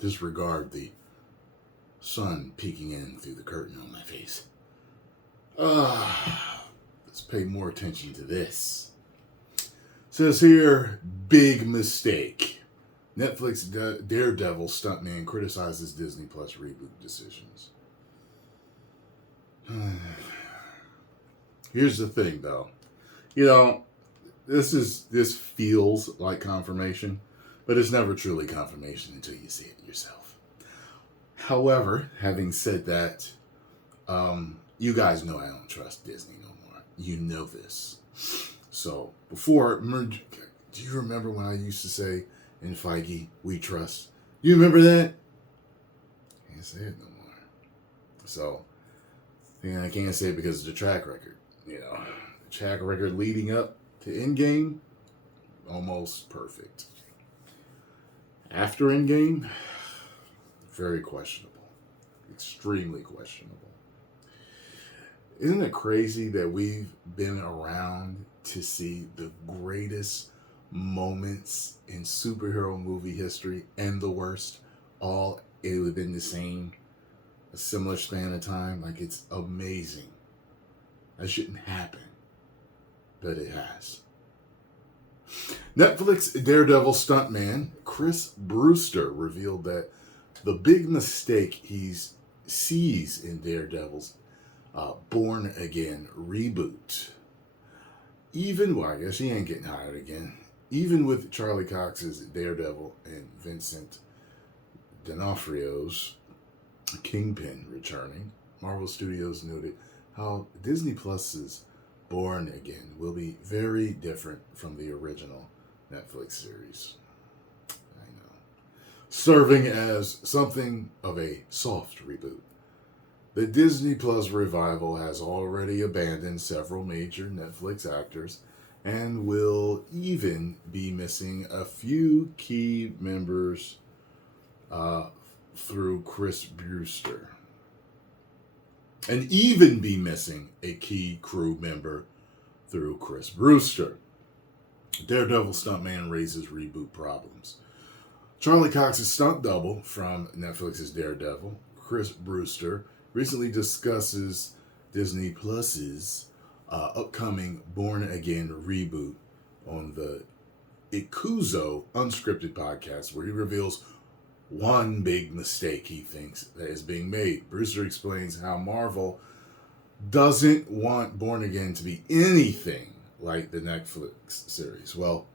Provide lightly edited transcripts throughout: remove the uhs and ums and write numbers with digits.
Disregard the sun peeking in through the curtain on my face. Let's pay more attention to this. Says here, big mistake. Netflix Daredevil stuntman criticizes Disney Plus reboot decisions. Here's the thing, though. This feels like confirmation, but it's never truly confirmation until you see it yourself. However, having said that, you guys know I don't trust Disney no more. You know this. So, do you remember when I used to say, in Feige, we trust? You remember that? Can't say it no more. So, I can't say it because of the track record. The track record leading up to Endgame, almost perfect. After Endgame, very questionable. Extremely questionable. Isn't it crazy that we've been around to see the greatest moments in superhero movie history and the worst all within a similar span of time? Like, it's amazing. That shouldn't happen, but it has. Netflix Daredevil stuntman Chris Brewster revealed that the big mistake he sees in Daredevil's Born Again reboot, I guess he ain't getting hired again, even with Charlie Cox's Daredevil and Vincent D'Onofrio's Kingpin returning, Marvel Studios noted how Disney Plus's Born Again will be very different from the original Netflix series. I know. Serving as something of a soft reboot. The Disney Plus revival has already abandoned several major Netflix actors and will even be missing a few key members through Chris Brewster. And even be missing a key crew member through Chris Brewster. Daredevil stuntman raises reboot problems. Charlie Cox's stunt double from Netflix's Daredevil, Chris Brewster, recently discusses Disney Plus's upcoming Born Again reboot on the Ikuzo Unscripted podcast, where he reveals one big mistake he thinks that is being made. Brewster explains how Marvel doesn't want Born Again to be anything like the Netflix series. Well,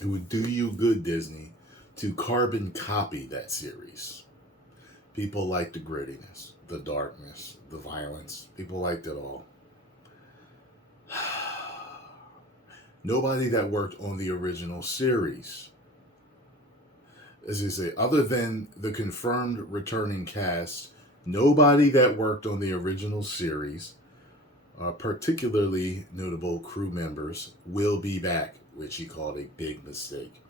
it would do you good, Disney, to carbon copy that series. People liked the grittiness, the darkness, the violence. People liked it all. Nobody that worked on the original series, as you say, other than the confirmed returning cast, nobody that worked on the original series, particularly notable crew members, will be back, which he called a big mistake.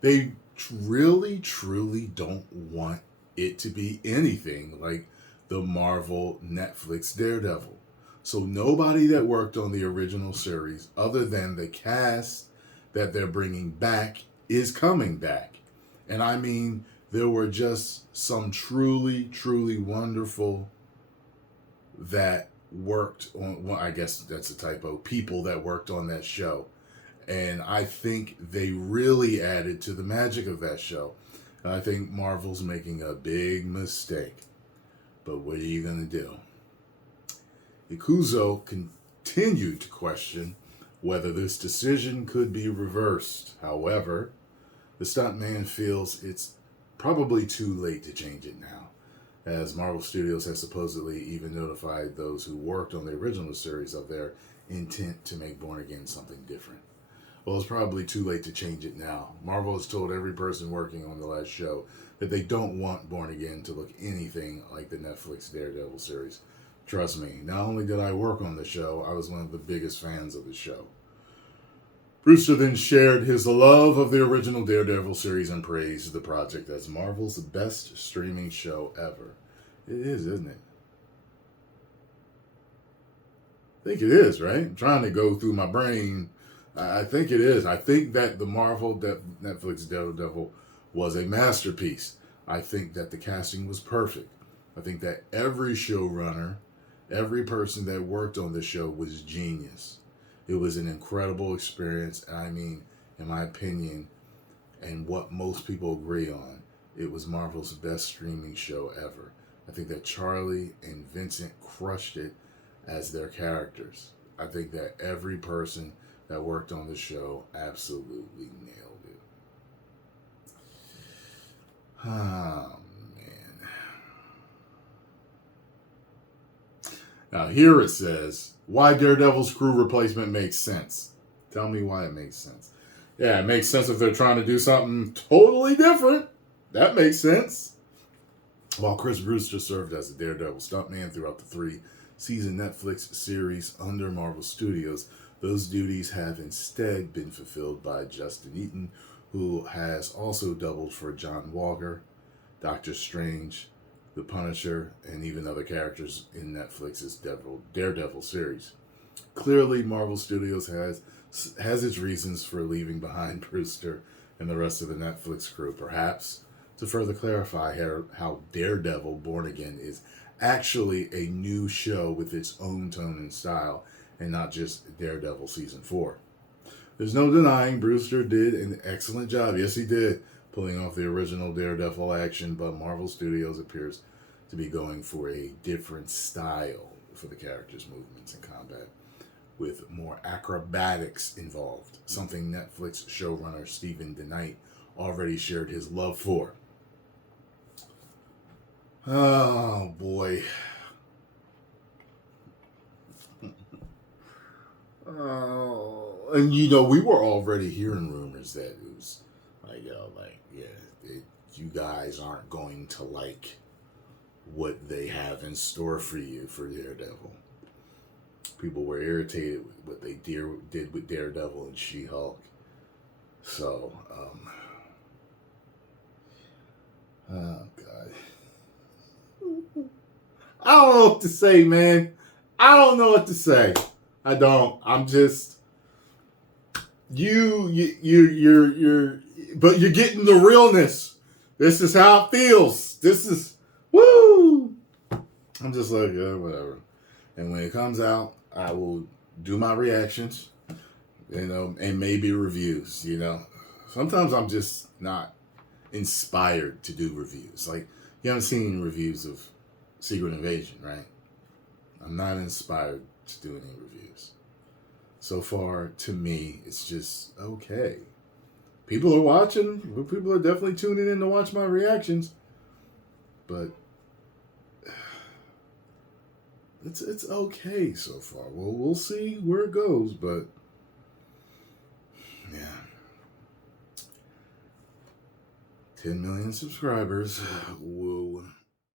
They really, truly don't want it to be anything like the Marvel Netflix Daredevil. So nobody that worked on the original series, other than the cast that they're bringing back, is coming back. And I mean, there were just some truly, truly wonderful that worked on, well, I guess that's a typo, people that worked on that show. And I think they really added to the magic of that show. And I think Marvel's making a big mistake. But what are you going to do? Ikuzo continued to question whether this decision could be reversed. However, the stuntman feels it's probably too late to change it now, as Marvel Studios has supposedly even notified those who worked on the original series of their intent to make Born Again something different. Well, it's probably too late to change it now. Marvel has told every person working on the last show that they don't want Born Again to look anything like the Netflix Daredevil series. Trust me, not only did I work on the show, I was one of the biggest fans of the show. Brewster then shared his love of the original Daredevil series and praised the project as Marvel's best streaming show ever. It is, isn't it? I think it is, right? I'm trying to go through my brain I think it is. I think that the Netflix Daredevil was a masterpiece. I think that the casting was perfect. I think that every showrunner, every person that worked on the show was genius. It was an incredible experience. I mean, in my opinion, and what most people agree on, it was Marvel's best streaming show ever. I think that Charlie and Vincent crushed it as their characters. I think that every person that worked on the show absolutely nailed it. Oh, man. Now, here it says, why Daredevil's crew replacement makes sense. Tell me why it makes sense. Yeah, it makes sense if they're trying to do something totally different. That makes sense. While Chris Brewster served as a Daredevil stuntman throughout the 3-season Netflix series under Marvel Studios, those duties have instead been fulfilled by Justin Eaton, who has also doubled for John Walker, Doctor Strange, The Punisher, and even other characters in Netflix's Daredevil series. Clearly, Marvel Studios has its reasons for leaving behind Brewster and the rest of the Netflix crew, perhaps to further clarify how Daredevil Born Again is actually a new show with its own tone and style, and not just Daredevil Season 4. There's no denying Brewster did an excellent job. Yes, he did, pulling off the original Daredevil action, but Marvel Studios appears to be going for a different style for the character's movements and combat, with more acrobatics involved, something Netflix showrunner Stephen DeKnight already shared his love for. Oh, boy. Oh, and we were already hearing rumors that it was you guys aren't going to like what they have in store for you for Daredevil. People were irritated with what they did with Daredevil and She-Hulk. So, oh, God. I don't know what to say, man. I don't know what to say. I don't. I'm just you're but you're getting the realness. This is how it feels. This is woo. I'm just like, whatever. And when it comes out, I will do my reactions, and maybe reviews, Sometimes I'm just not inspired to do reviews. Like, you haven't seen reviews of Secret Invasion, right? I'm not inspired to do any reviews. So far, to me, it's just okay. People are watching. People are definitely tuning in to watch my reactions. But it's okay so far. Well, we'll see where it goes, but yeah. 10 million subscribers. Whoa.